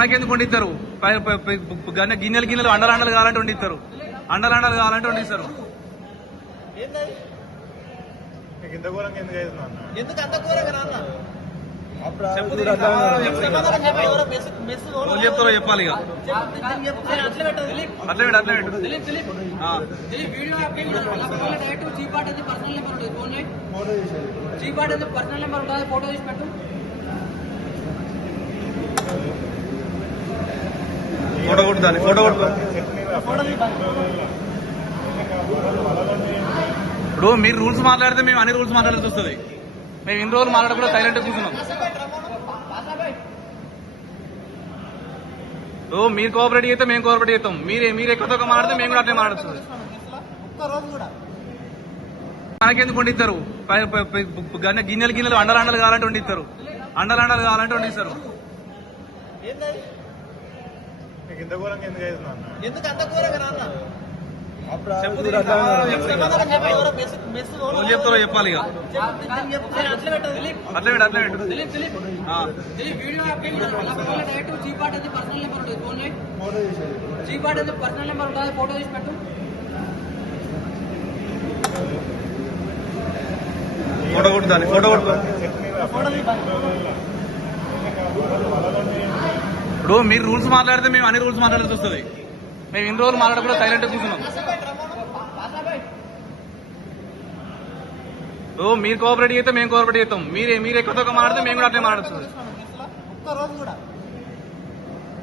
మనకెందుకు వండిస్తారు గిన్నెలు గిన్నెలు అండలు కావాలంటే వండిస్తారు అండలు కావాలంటే వండిస్తారు. ఎందుకు అంత ఘోరంగా నాన్న చెప్తారో చెప్పాలి ఇక అట్లా అట్లా ఫోటో తీసి పెట్టు. ఫోటో కొట్టుదాన్ని ఫోటో కొట్టు. ఇప్పుడు మీరు రూల్స్ మాట్లాడితే మేము అన్ని రూల్స్ మాట్లాడాల్సి వస్తుంది. మేము ఇన్ని రోజులు మాట్లాడకుండా సైలెంట్ కూర్చున్నాం. మీరు కోఆపరేట్ చేస్తే మేము కోఆపరేట్ చేస్తాం. మీరు ఎక్కువ తక్కువ మాట్లాడితే మేము కూడా అట్లే మాట్లాడుతుంది. మనకెందుకు వండిస్తారు గిన్నెలు గిన్నెలు అండలు కావాలంటే వండిస్తారు అండలు కావాలంటే వండిస్తారు. ఎందుకు అంత ఘోరంగా నాన్న చెప్తారో చెప్పాలి ఇక అట్లా అట్లా పర్సనల్ నెంబర్ ఉంటుంది, ఫోటో తీసి పెట్టు. ఫోటో కొట్టుదాన్ని ఫోటో కొట్టు. ఇప్పుడు మీరు రూల్స్ మాట్లాడితే మేము అన్ని రూల్స్ మాట్లాడాల్సి వస్తుంది. మేము ఇన్ని రోజులు మాట్లాడకుండా సైలెంట్ కూర్చున్నాం. మీరు కోఆపరేట్ చేస్తే మేము కోఆపరేట్ చేస్తాం. మీరు ఎక్కువ తక్కువ మాట్లాడితే మేము కూడా అట్లే మాట్లాడుతుంది.